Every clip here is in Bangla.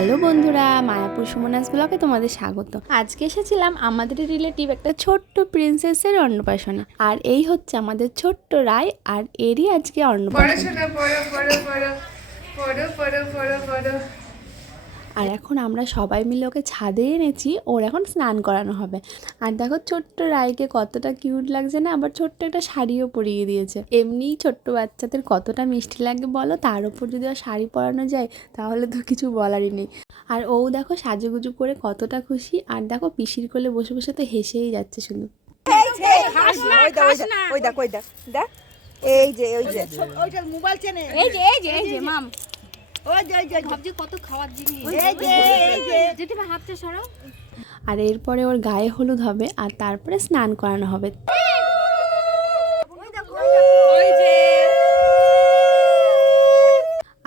হ্যালো বন্ধুরা, মায়াপুর সুমনাস ব্লকে তোমাদের স্বাগত। আজকে এসেছিলাম আমাদের রিলেটিভ একটা ছোট্ট প্রিন্সেসের অন্নপ্রাশনে। আর এই হচ্ছে আমাদের ছোট্ট রায়, আর এরই আজকে অন্নপ্রাশন। আর এখন আমরা সবাই মিলে ওকে ছাদে এনেছি ওর এখন স্নান করানো হবে। আর দেখো ছোট্ট রায়কে কতটা কিউট লাগছে না আবার ছোট্ট একটা শাড়িও পরিয়ে দিয়েছে। এমনিই ছোট্ট বাচ্চাদের কতটা মিষ্টি লাগে বলো? তার উপর যদি আর শাড়ি পরানো যায় তাহলে তো কিছু বলারই নেই। আর ও দেখো সাজুগুজু করে কতটা খুশি। আর দেখো পিসির কোলে বসে বসে তো হেসেই যাচ্ছে শুধু। এই যে ওই যে মোবাইল চেনে। এই যে এই যে এই যে মাম। ওই যে যে ভাবছি কত খাওয়ার জিনিস। এই যে এই যে জেঠিমা হাতটা সরাও। আর এরপরে ওর গায়ে হলুদ হবে আর তারপরে স্নান করানো হবে।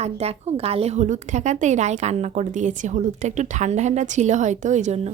আর দেখো গালে হলুদ ঠেকাতেই রায় কান্না করে দিয়েছে। হলুদটা একটু ঠান্ডা ঠান্ডা ছিল হয়তো ওই জন্য।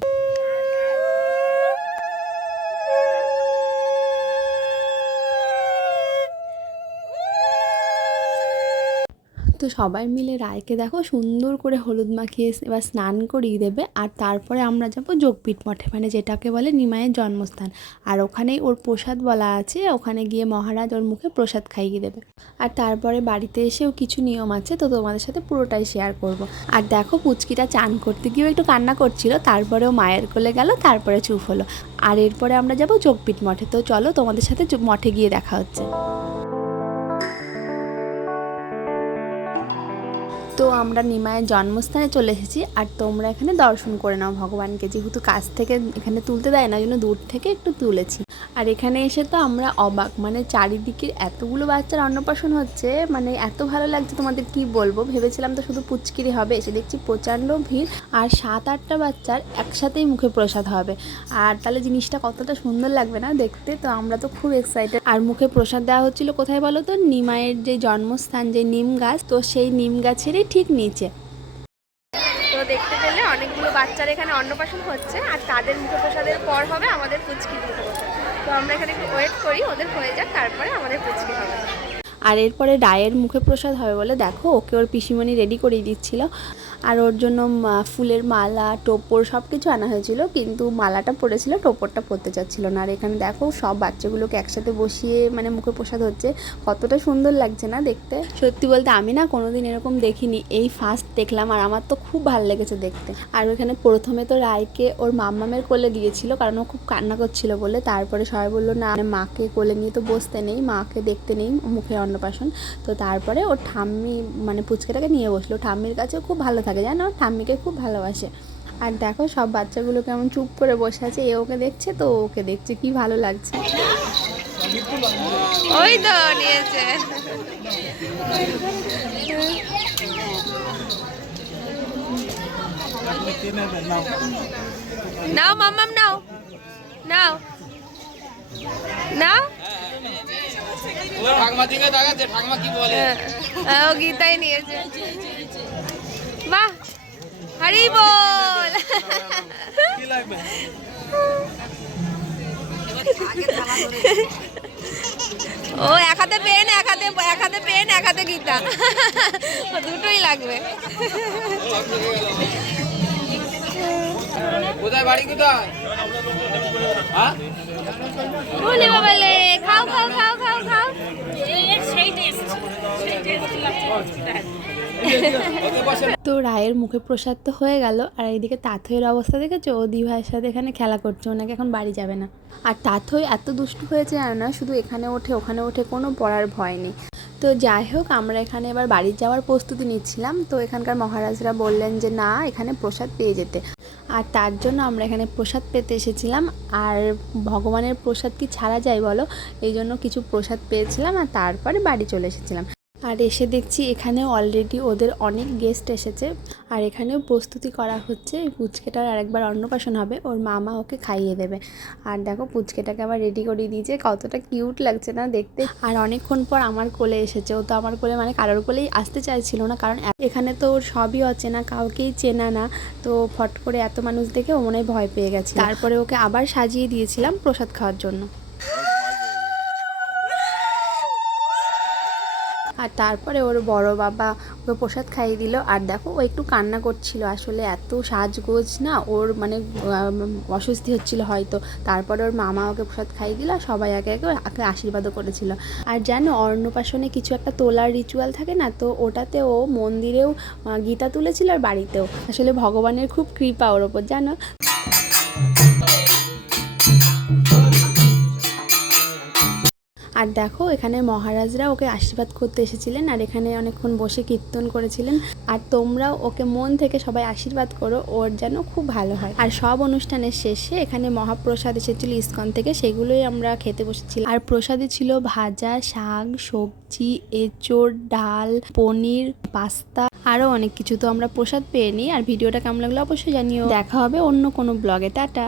সবাই মিলে রায়কে দেখো সুন্দর করে হলুদ মাখিয়ে এবার স্নান করিয়ে দেবে। আর তারপরে আমরা যাব যোগপীঠ মঠে মানে যেটাকে বলে নিমায়ের জন্মস্থান। আর ওখানেই ওর প্রসাদ বলা আছে, ওখানে গিয়ে মহারাজ ওর মুখে প্রসাদ খাইয়ে দেবে। আর তারপরে বাড়িতে এসেও কিছু নিয়ম আছে, তো তোমাদের সাথে পুরোটাই শেয়ার করব। আর দেখো পুচকিটা চান করতে গিয়েও একটু কান্না করছিল, তারপরেও মায়ের কোলে গেল, তারপরে চুপ হলো। আর এরপরে আমরা যাব যোগপীঠ মঠে, তো চলো তোমাদের সাথে মঠে গিয়ে দেখা হচ্ছে। তো আমরা নিমায়ের জন্মস্থানে চলে এসেছি আর তোমরা এখানে দর্শন করে নাও ভগবানকে। যেহেতু কাছ থেকে এখানে তুলতে দেয় না জন্য দূর থেকে একটু তুলেছি। আর এখানে এসে তো আমরা অবাক মানে চারিদিকে এতগুলো বাচ্চার অন্নপ্রাশন হচ্ছে মানে এত ভালো লাগছে তোমাদের কি বলব? ভেবেছিলাম তো শুধু পুচকিরি হবে, এসে দেখছি প্রচণ্ড ভিড় আর সাত আটটা বাচ্চার একসাথেই মুখে প্রসাদ হবে। আর তাহলে জিনিসটা কতটা সুন্দর লাগবে না দেখতে, তো আমরা তো খুব এক্সাইটেড আর মুখে প্রসাদ দেওয়া হচ্ছিল কোথায় বলো তো? নিমায়ের যে জন্মস্থান, যে নিম গাছ, তো সেই নিম গাছেরই ঠিক নিচে। তো দেখতে পেলে অনেকগুলো বাচ্চার এখানে অন্নপ্রাশন হচ্ছে আর তাদের মুখে প্রসাদের পর হবে আমাদের পুচকি তো আমরা এখানে একটু ওয়েট করি ওদের হয়ে যাক তারপরে আমাদের পুচকি হবে। আর এরপরে রায়ের মুখে প্রসাদ হবে বলে দেখো ওকে ওর পিসিমণি রেডি করিয়ে দিচ্ছিল। আর ওর জন্য ফুলের মালা, টোপর সব কিছু আনা হয়েছিল, কিন্তু মালাটা পড়েছিল, টোপরটা পরতে চাচ্ছিল না। আর এখানে দেখো, সব বাচ্চাগুলোকে একসাথে বসিয়ে মানে মুখে প্রসাদ হচ্ছে। কতটা সুন্দর লাগছে না দেখতে? সত্যি বলতে আমি না কোনোদিন এরকম দেখিনি। এই ফার্স্ট দেখলাম আর আমার তো খুব ভালো লেগেছে দেখতে। আর ওখানে প্রথমে তো রায়কে ওর মাম্মামের কোলে দিয়েছিল কারণ ও খুব কান্না করছিল বলে। তারপরে সবাই বলল, না মানে মাকে কোলে নিয়ে তো বসতে নেই, মাকে দেখতে নেই, মুখে অন্নপ্রাশন। তো তারপরে ওর ঠাম্মি মানে পুচকেটাকে নিয়ে বসল। ঠাম্মির কাছেও খুব ভালো থাকে জানো? ঠাম্মিকে খুব ভালোবাসে। আর দেখো সব বাচ্চাগুলো কেমন চুপ করে বসে আছে। এ ওকে দেখছে তো ওকে দেখছে। কি ভালো লাগছে। ওই তো নিয়েছে। নাও মাম্মাম নাও। নাও। নাও। ঠাকমা দিকে তাকাচ্ছে। ঠাকমা কি বলে? হ্যাঁ, ও গীতাই নিয়েছে। বাহ হরি বল। কি লাগবে? ও এক হাতে পেন এক হাতে এক হাতে পেন এক হাতে গীতা দুটোই লাগবে। কোথায় বাড়ি কোথায়? হ্যাঁ? খাও খাও খাও খাও খাও। তো রায়ের মুখে প্রসাদ তো হয়ে গেল, আর এইদিকে তাথইয়ের অবস্থা দেখেছ? ও দি ভাইয়ের সাথে এখানে খেলা করছে, ওনাকে এখন বাড়ি যাবে না। আর তাথই এত দুষ্টু হয়েছে জানো না, শুধু এখানে ওঠে, ওখানে ওঠে কোনো পড়ার ভয় নেই। তো যাই হোক, আমরা এখানে এবার বাড়ি যাওয়ার প্রস্তুতি নিচ্ছিলাম। তো এখানকার মহারাজরা বললেন যে, না, এখানে প্রসাদ পেয়ে যেতে। আর তার জন্য আমরা এখানে প্রসাদ পেতে এসেছিলাম। আর ভগবানের প্রসাদ কি ছাড়া যায় বলো? এই জন্য কিছু প্রসাদ পেয়েছিলাম আর তারপরে বাড়ি চলে এসেছিলাম। আর এসে দেখছি এখানে অলরেডি ওদের অনেক গেস্ট এসেছে। আর এখানেও প্রস্তুতি করা হচ্ছে, পুচকেটার আরেকবার অন্নপ্রাশন হবে, ওর মামা ওকে খাইয়ে দেবে। আর দেখো পুচকেটাকে আবার রেডি করিয়ে দিয়েছে, কতটা কিউট লাগছে না দেখতে। আর অনেকক্ষণ পর আমার কোলে এসেছে, ও তো আমার কোলে মানে কারোর কোলেই আসতে চাইছিল না, কারণ এখানে তো ওর সবই অচেনা, কাউকেই চেনা না। তো ফট করে এত মানুষ দেখে ও মনে হয় ভয় পেয়ে গেছে তারপরে ওকে আবার সাজিয়ে দিয়েছিলাম প্রসাদ খাওয়ার জন্য। আর তারপরে ওর বড় বাবা ওকে প্রসাদ খাইয়ে দিল। আর দেখো ও একটু কান্না করছিল। আসলে এত সাজগোজ না, ওর মানে অস্বস্তি হচ্ছিল হয়তো। তারপরে ওর মামা ওকে প্রসাদ খাইয়ে দিল সবাই একে একে ওকে আশীর্বাদও করেছিল। আর জানো, অন্নপ্রাশনে কিছু একটা তোলার রিচুয়াল থাকে না, তো ওটাতে ও মন্দিরেও গীতা তুলেছিল আর বাড়িতেও। আসলে ভগবানের খুব কৃপা ওর ওপর, জানো? আর দেখো, এখানে মহারাজরা ওকে আশীর্বাদ করতে এসেছিলেন আর এখানে অনেকক্ষণ বসে কীর্তন করেছিলেন। আর তোমরাও ওকে মন থেকে সবাই আশীর্বাদ করো, ওর যেন খুব ভালো হয়। আর সব অনুষ্ঠানের শেষে এখানে মহাপ্রসাদ এসেছিল ইস্কন থেকে, সেগুলোই আমরা খেতে বসেছিলাম। আর প্রসাদে ছিল ভাজা, শাক, সবজি, এঁচোড়, ডাল, পনির, পাস্তা আরও অনেক কিছু। তো আমরা প্রসাদ পেয়ে নিই। আর ভিডিওটা কেমন লাগল অবশ্যই জানিও। দেখা হবে অন্য কোনো ব্লগে। টাটা!